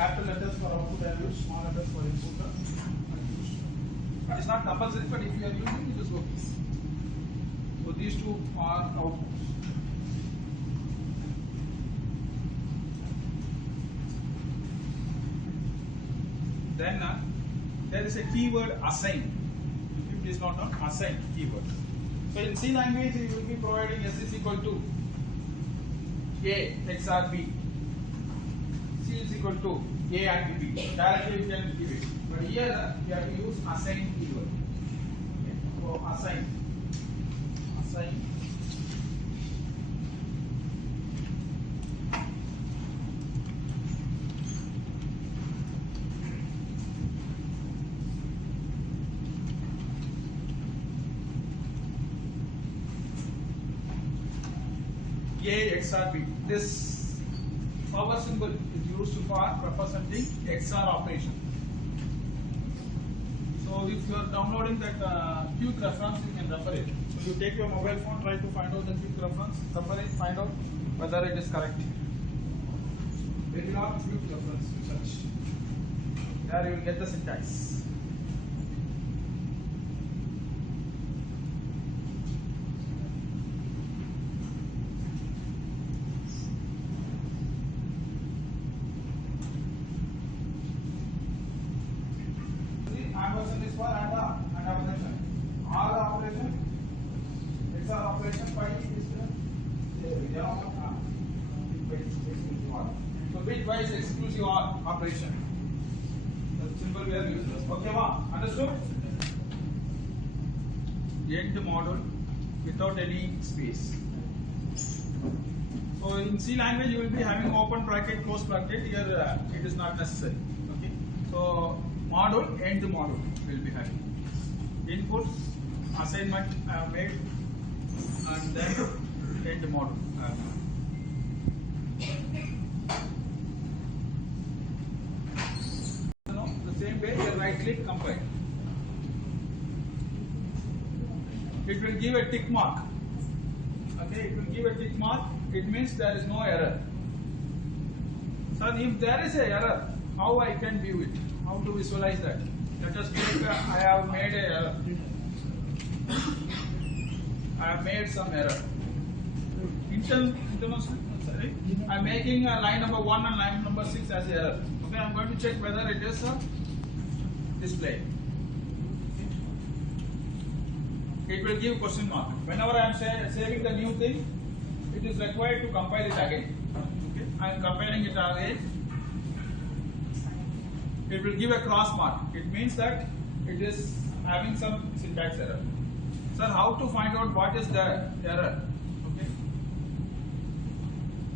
capital letters for output and use small letters for input and use. It's not compulsory, but if you are using it is okay. So these two are outputs. Then there is a keyword assign. If it is not on assign keyword. So in C language you will be providing S is equal to A XOR B. C is equal to A and B. Directly you can give it. But here you have to use assign keyword. Okay. So assign. A XOR B. This power symbol is used for representing XOR operation. So if you are downloading that quick reference, you can refer it. So you take your mobile phone, try to find out the quick reference, refer it, find out whether it is correct. Verilog quick reference, search. There you will get the syntax. Ampersand is for and operation. All operation, XOR operation, pi is so bitwise exclusive OR operation. The symbol we are using. Okay, ma? Understood? End module without any space. So in C language you will be having open bracket, close bracket. Here it is not necessary. Okay. So module, end module will be having. Inputs, assignment I have made, and then end module I have made. The same way you right click compile. It will give a tick mark. Okay, it will give a tick mark. It means there is no error. So if there is a error, how I can view it? How to visualize that? Let us take I have made a error. I have made some error. Sorry, I am making line number 1 and line number 6 as error. Okay, I am going to check whether it is a display. It will give question mark. Whenever I am saving the new thing, it is required to compile it again. Okay, I am compiling it again. It will give a cross mark. It means that it is having some syntax error. Sir, how to find out what is the error? Okay.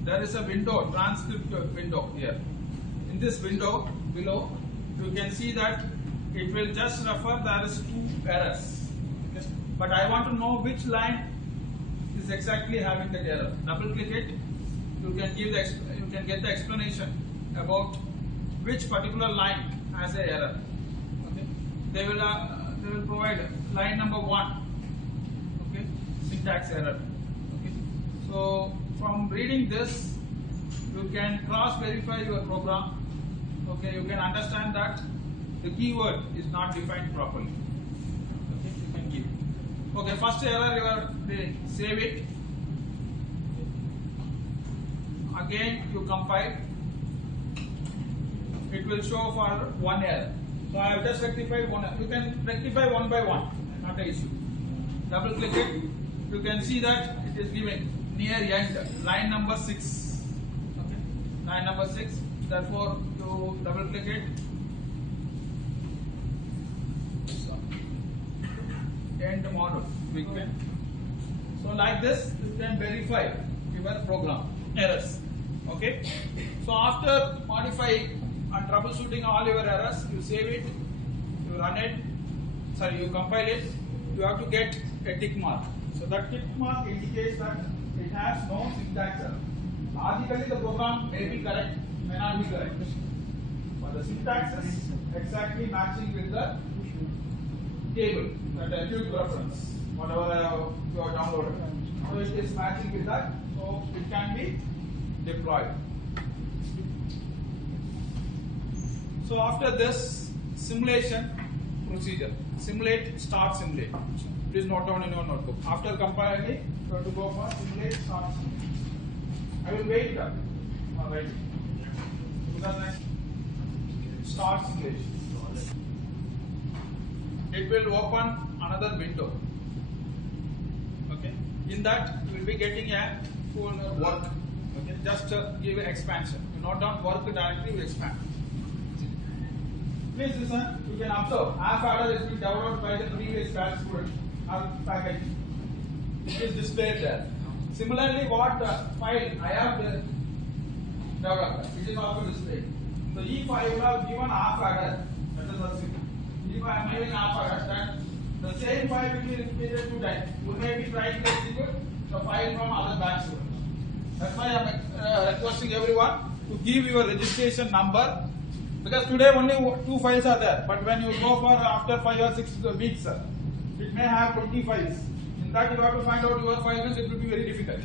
There is a window, transcript window here. In this window below, you can see that it will just refer there is 2 errors. Okay. But I want to know which line is exactly having that error. Double click it. You can get the explanation about which particular line has a error. Okay. They will provide line number 1. Okay. Syntax error. Okay. So from reading this, you can cross verify your program. Okay. You can understand that the keyword is not defined properly. Okay. You can give. Okay. First error you are reading. Save it. Again you compile. It will show for 1 error. So I have just rectified 1 error. You can rectify one by one, not an issue. Double click it. You can see that it is giving near end, line number 6. Okay, line number 6. Therefore, you double click it. End module. So like this, you can verify your program errors. Okay. So after modifying and troubleshooting all your errors, you save it, you run it, you compile it, you have to get a tick mark. So that tick mark indicates that it has no syntax error. Logically the program may be correct, may not be correct. But the syntax is exactly matching with the table, that quick reference, whatever you have downloaded. So it is matching with that, so it can be deployed. So after this simulation procedure, simulate, start simulate. Please note down in your notebook. After compiling, you have to go for simulate, start simulate. I will wait. Alright. Start simulation. It will open another window. Okay. In that, you will be getting a full work. Okay. Just give an expansion. You note down work directly, you expand. Please listen. You can observe. Half adder has been developed by the previous batch student or faculty. It is displayed there. Similarly, what file I have developed, it is also displayed. So if I would have given half adder, that is assumed. If I am giving half adder, then the same file will be repeated 2 times. You may be trying to execute the file from other batch students. That's why I am requesting everyone to give your registration number. Because today only 2 files are there, but when you go for after 5 or 6 weeks, it may have 20 files. In that you have to find out your files, it will be very difficult.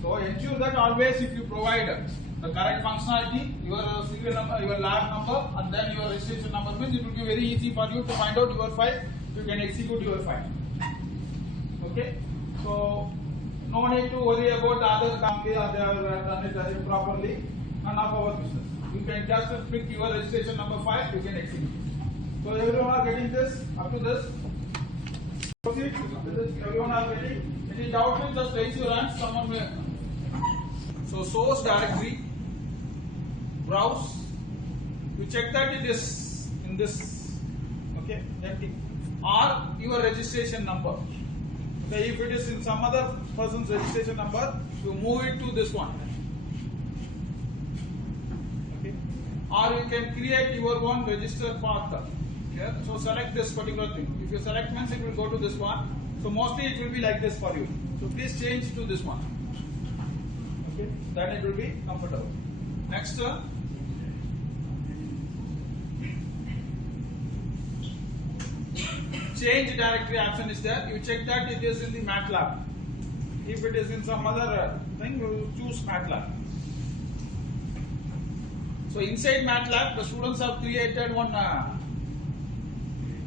So ensure that always if you provide the correct functionality, your serial number, your lab number, and then your registration number means it will be very easy for you to find out your file, you can execute your file. Okay? So no need to worry about the other companies or they have done it improperly, none of our business. You can just pick your registration number 5, you can execute. So everyone are getting this, up to this. Proceed. Everyone are getting. Any doubt, just raise your hand, someone may. So source directory, browse, you check that it is in this, okay, empty. Or your registration number. Okay, if it is in some other person's registration number, you move it to this one. Or you can create your own register path. Yeah? So select this particular thing. If you select means it will go to this one. So mostly it will be like this for you. So please change to this one. Okay, then it will be comfortable. Next, change directory option is there. You check that it is in the MATLAB. If it is in some other thing, you choose MATLAB. So inside MATLAB, the students have created one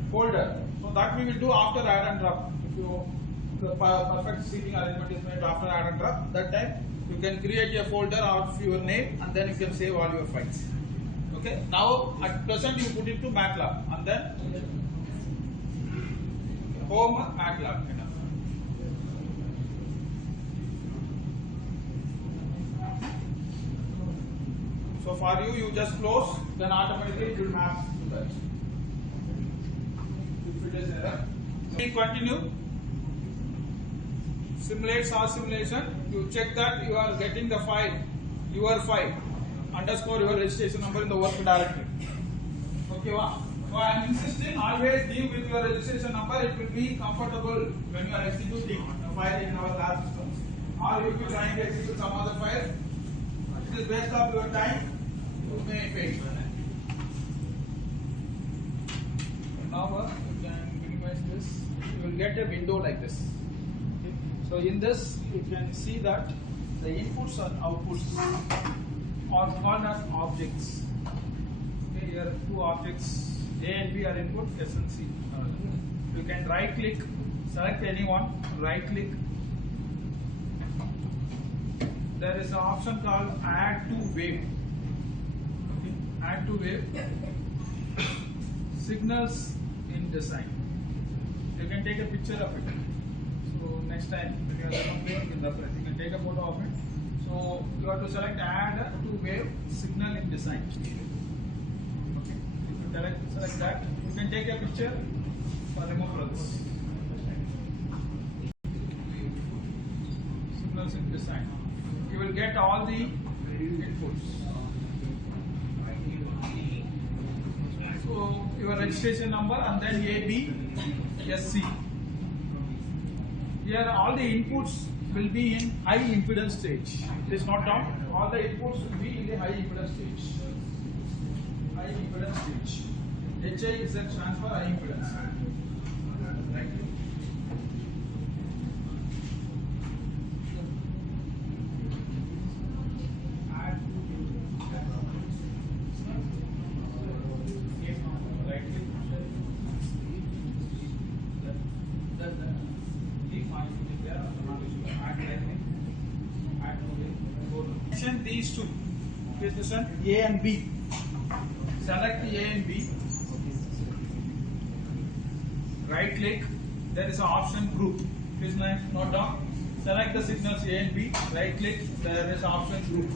folder. So that we will do after add and drop. If the perfect seating arrangement is made after add and drop, that time you can create a folder of your name and then you can save all your files. Okay. Now at present you put it to MATLAB and then home MATLAB. So for you, you just close, then automatically it will map to that. If it is error, we continue. Simulate or simulation. You check that you are getting the file, your file, underscore your registration number in the work directory. Okay, wow. So I am insisting always give with your registration number. It will be comfortable when you are executing a file in our lab systems. Or if you are trying to execute some other file, it is based on your time. You may pay. Now you can minimize this. You will get a window like this. Okay. So in this you can see that the inputs and outputs are called as objects. Okay, here two objects A and B are input, S and C. You can right click, select any one, right click. There is an option called add to wave. Okay. Add to wave. Signals in design. You can take a picture of it. So next time when you are playing in reference, you can take a photo of it. So you have to select add to wave signal in design. Okay. If you select that, you can take a picture for removals. Signals in design. You will get all the inputs. So your registration number and then ABSC. Here all the inputs will be in high impedance stage. It is not down. All the inputs will be in the high impedance stage. High impedance stage. HI is a transfer high impedance. Right. Mention these two. Please listen. A and B. Select A and B. Right click. There is an option group. Please note down. Select the signals A and B. Right click. There is an option group.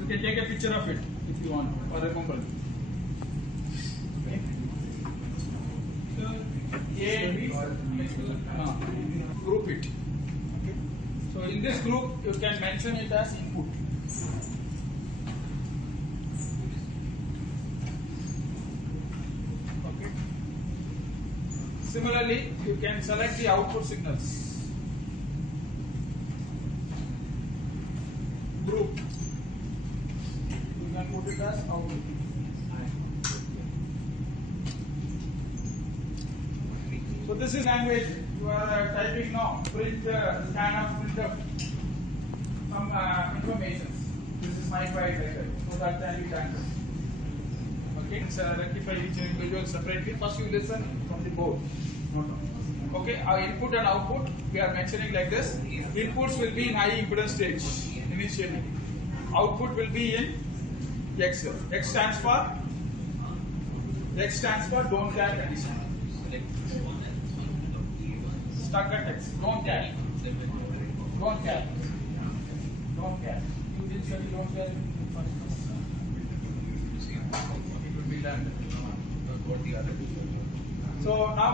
You can take a picture of it if you want or remember. Okay. So A and B. Group it. Okay. So in this group you can mention it as input. Okay. Similarly, you can select the output signals. Group. You can put it as output. So this is language you are typing now. Print, scan, print up some information. This is my file letter, so that can be done. Okay, so rectify each individual separately. First you listen from the board. Okay, our input and output we are mentioning like this. Inputs will be in high impedance stage initially. Output will be in X. X stands for don't care condition. Stuck at X. Don't care. Don't care. Don't care. You did study don't care. It will be done. So now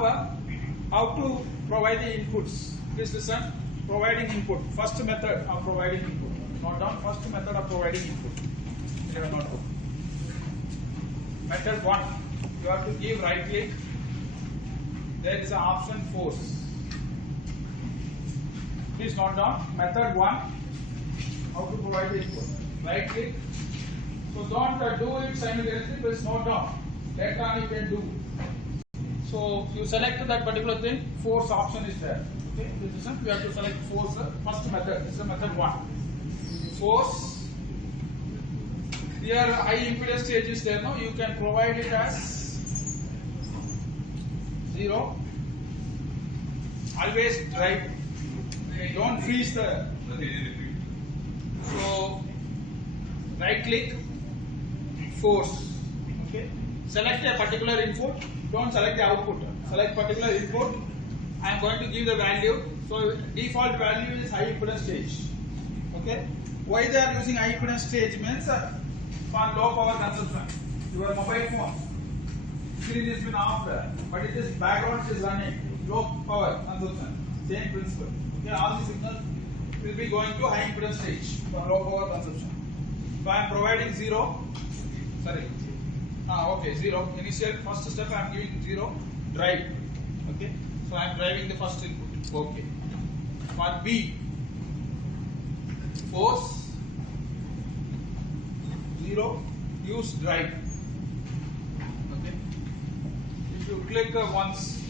how to provide the inputs. Please listen. Providing input. First method of providing input. Note down. First method of providing input. Method 1. You have to give right click. There is an option force. Please note down. Method 1. How to provide the input. Right click. So don't do it simultaneously. Please note down. Later on you can do. So you select that particular thing. Force option is there. Okay. You have to select force. First method. This is method 1. Force. Here high impedance stage is there now. You can provide it as 0. Always drive. Don't freeze the. So right click, force. Okay. Select a particular input. Don't select the output. Select particular input. I am going to give the value. So default value is high impedance stage. Okay. Why they are using high impedance stage means for low power consumption. Your mobile phone screen has been off there, but it is background is running. Low power consumption. Same principle. Okay. All the signals will be going to high impedance stage for low power consumption. So I am providing 0. Sorry. Okay, 0. Initial first step I am giving 0. Drive. Okay. So I am driving the first input. Okay. For B, force 0. Use drive. Okay. If you click once,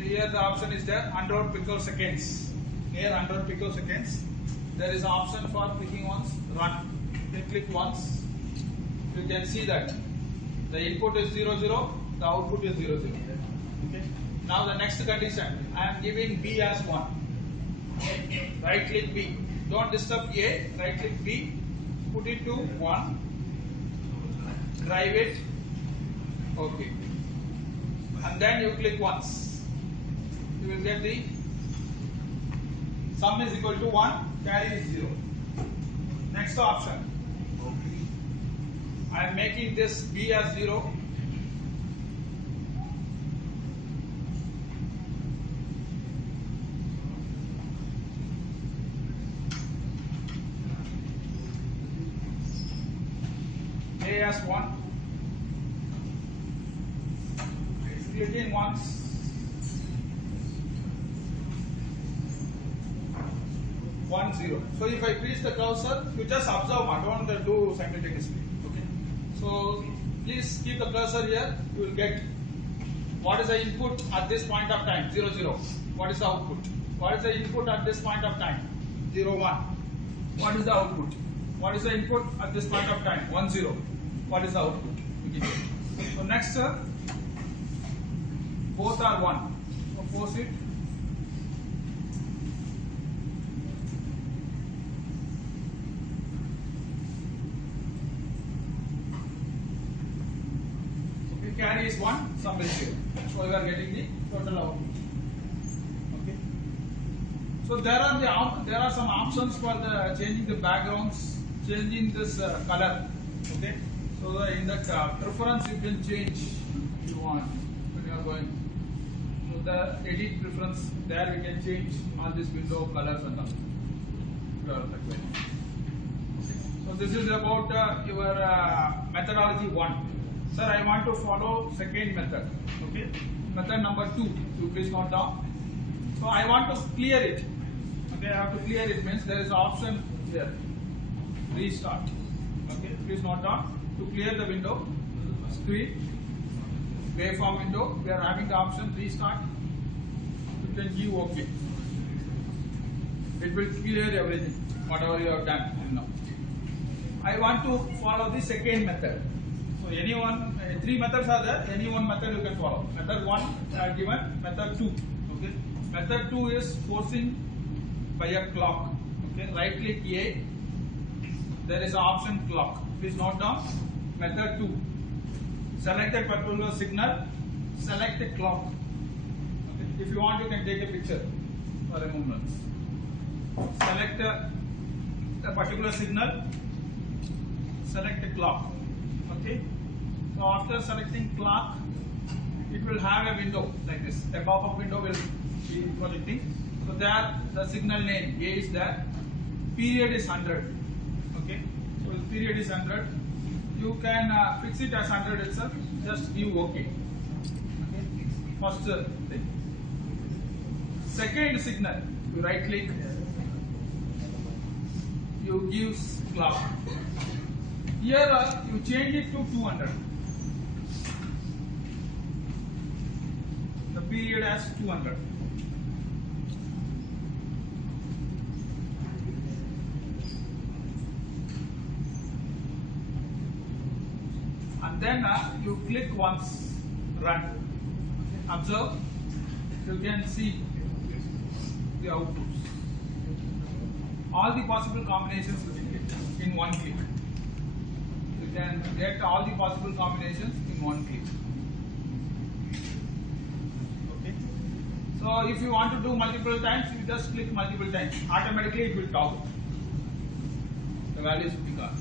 here the option is there 100 picoseconds. Here 100 picoseconds. There is an option for clicking once, run. You click once. You can see that the input is 0, 0, the output is 0, 0. Okay. Now the next condition, I am giving B as 1. Right click B. Don't disturb A. Right click B. Put it to 1. Drive it. Okay. And then you click once. You will get the sum is equal to 1. Carry is 0. Next option. I am making this B as 0. A as 1. Clicking once. One zero. So if I freeze the cursor, you just observe. Don't do simultaneously. Okay. So please keep the cursor here. You will get what is the input at this point of time 0, 0. What is the output? What is the input at this point of time 0, 1? What is the output? What is the input at this point of time 1, 0? What is the output? Okay. So next, both are 1. Opposite. Okay, carry is 1, sum is 0. So you are getting the total output. Okay. So there are some options for the changing the backgrounds, changing this color. Okay. So in that preference you can change if you want when you are going. So the edit preference, there we can change all these window colors and all. Okay. So this is about your methodology 1. Sir, I want to follow second method. Okay. Method number 2. You please note down. So I want to clear it. Okay, I have to clear it means there is an option here. Restart. Okay, please note down. To clear the window, screen, waveform window, we are having the option restart. You can give OK. It will clear everything, whatever you have done till now. I want to follow the second method. So anyone, 3 methods are there, any one method you can follow. Method 1 I have given, method 2. Okay. Method 2 is forcing by a clock. Okay, right click A, there is an option clock. Please note down. Method 2. Select a particular signal, select a clock. Okay. If you want, you can take a picture for a moment. Select a particular signal, select a clock. Okay. So after selecting clock, it will have a window like this. A pop-up window will be projecting. So there, the signal name A is there. Period is 100. Okay. So the period is 100. You can fix it as 100 itself. Just give OK. Okay. First thing. Second signal, you right click. You give clock. Here you change it to 200. The period as 200. And then you click once, run. Observe, you can see the outputs. All the possible combinations you can get in one click. You can get all the possible combinations in one click. Okay. So if you want to do multiple times, you just click multiple times. Automatically it will toggle. The values will be gone.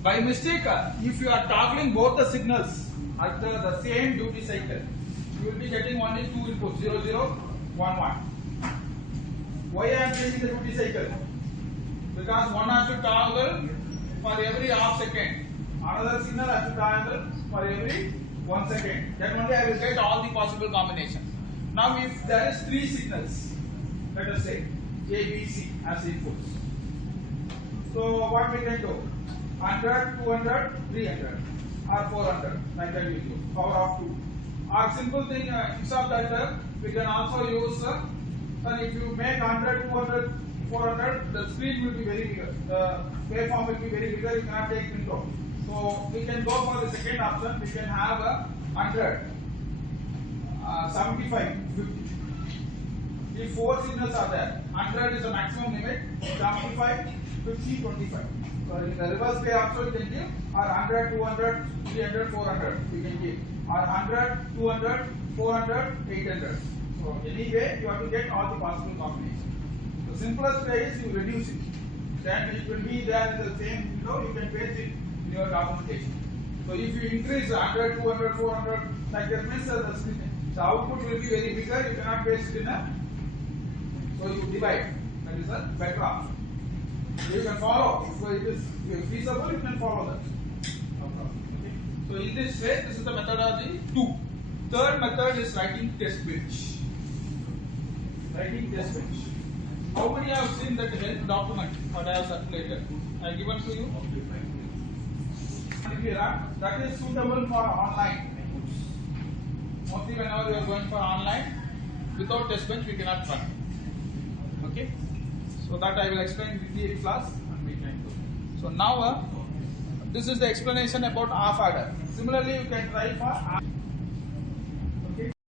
By mistake, if you are toggling both the signals at the same duty cycle, you will be getting only 2 inputs, 0, 0, 1, 1. Why I am changing the duty cycle? Because one has to toggle for every half second. Another signal has to toggle for every 1 second. Then only I will get all the possible combinations. Now if there is 3 signals, let us say A, B, C as inputs. So what we can do? 100, 200, 300 or 400, like that we do, power of 2. Or simple thing, instead of that, we can also use, and if you make 100, 200, 400, the screen will be very bigger. The waveform will be very bigger, you cannot take control. So we can go for the second option, we can have a 100, 75, 50. If 4 signals are there, 100 is the maximum limit, 75, 50, 25. So in the reverse way also you can give, or 100, 200, 300, 400 you can give, or 100, 200, 400, 800. So anyway you have to get all the possible combinations. The simplest way is you reduce it. Then it will be there in the same window, you can paste it in your documentation. So if you increase 100, 200, 400, like that means the output will be very bigger, you cannot paste it in a, so you divide. That is a better option. You can follow. If it is feasible, you can follow that. No problem. Okay. So in this way, this is the methodology 2. Third method is writing test bench. Writing test bench. How many have seen that help document what I have circulated? I have given to you. That is suitable for online. Mostly whenever you are going for online, without test bench we cannot run. Okay. So that I will explain in the class and we can do. So now This is the explanation about half adder. Similarly, you can try for